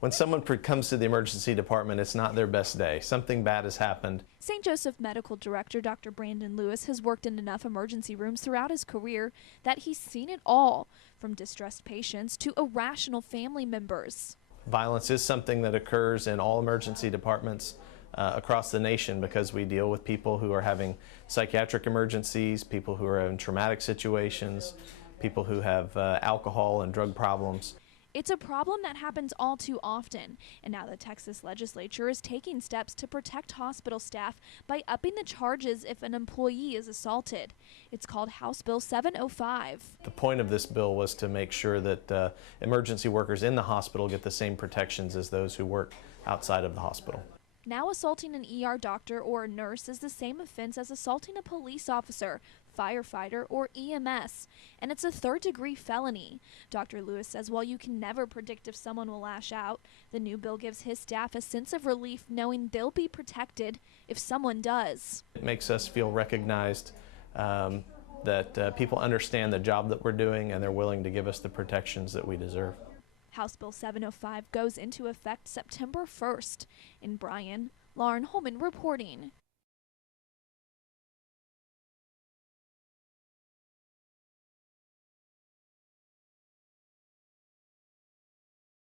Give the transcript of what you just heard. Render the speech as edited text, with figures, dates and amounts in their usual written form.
When someone comes to the emergency department, it's not their best day. Something bad has happened. St. Joseph Medical Director Dr. Brandon Lewis has worked in enough emergency rooms throughout his career that he's seen it all, from distressed patients to irrational family members. Violence is something that occurs in all emergency departments across the nation because we deal with people who are having psychiatric emergencies, people who are in traumatic situations, people who have alcohol and drug problems. It's a problem that happens all too often, and now the Texas legislature is taking steps to protect hospital staff by upping the charges if an employee is assaulted. It's called House Bill 705. The point of this bill was to make sure that emergency workers in the hospital get the same protections as those who work outside of the hospital. Now assaulting an ER doctor or a nurse is the same offense as assaulting a police officer, firefighter, or EMS, and it's a third-degree felony. Dr. Lewis says while you can never predict if someone will lash out, the new bill gives his staff a sense of relief knowing they'll be protected if someone does. It makes us feel recognized that people understand the job that we're doing and they're willing to give us the protections that we deserve. House Bill 705 goes into effect September 1st. In Bryan, Lauren Holman reporting.